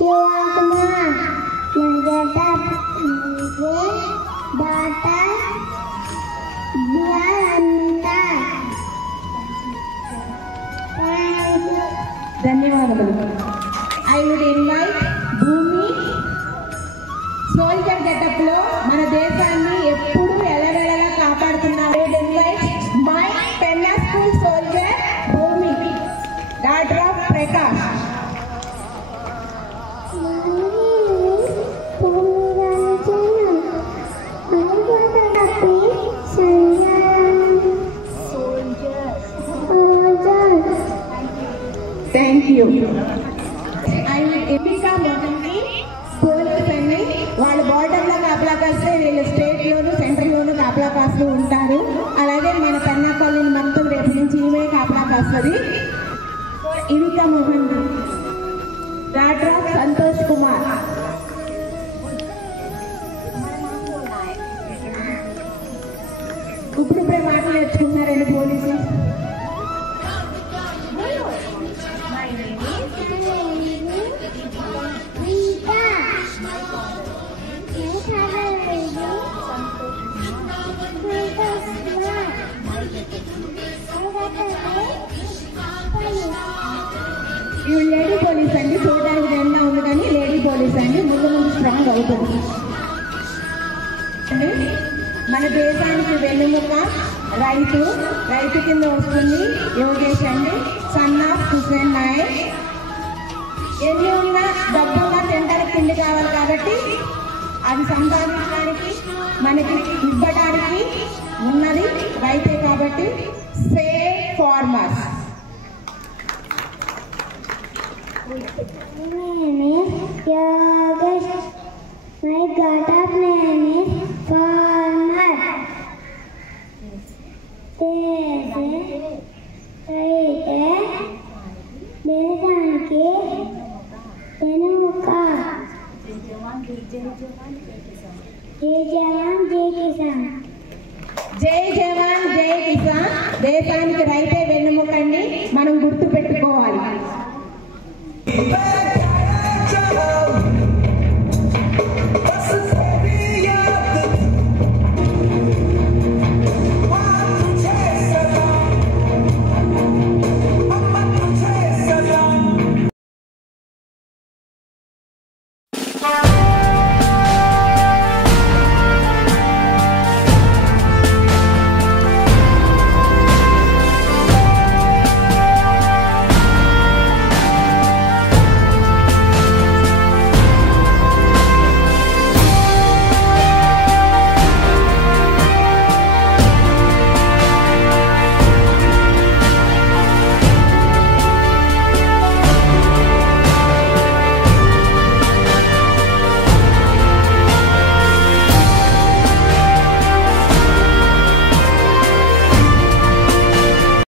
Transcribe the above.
Shivakumar, Manjata, Data, Dianta. ధన్యవాదాలు. I would invite భూమి soldier getup లో మన దేశాన్ని ఎప్పుడు ఎలవెలలా కాపాడుతున్నారు. I would invite my Penna School soldier భూమి, daughter of Prakash. Thank you. I will Emika Mohanty, police and వాళ్ళ border లో కాపలా కాస్తే వీళ్ళు స్టేట్ లోను సెంట్రల్ లోను కాపలా కాస్తూ ఉంటారు. అలాగే మన పెన్నా కాలనీ మొత్తం రేపు నుంచి ఈమె కాపలా కాస్తుంది. ఎమికా మోహంతి, డాక్టర్ ఆఫ్ సంతోష్ కుమార్. ఇప్పుడే మాటలు నేర్చుకున్నారండి పోలీసు. ఇవి లేడీ పోలీస్ అండి, చూడడానికి రెండా ఉంది కానీ లేడీ పోలీస్ అండి, ముందు ముందు స్ట్రాంగ్ అవుతుంది. మన దేశానికి వెన్నుముక రైతు కింద వస్తుంది యోగేష్ అండి, సన్ ఆఫ్ హుసేన్ నాయక్. ఎన్ని ఉన్నా డబ్బున్నా తినడానికి తిండి కావాలి కాబట్టి అది సంపాదించడానికి మనకి ఇవ్వడానికి ఉన్నది రైతే కాబట్టి save farmers. My god's name is Farmer. దేశానికి వెనుముక. జై జవాన్ జై కిసాన్. జై జవాన్ జై కిసాన్. దేశానికి రైతే వెన్నుముకండి, మనం గుర్తు పెట్టుకోవాలి.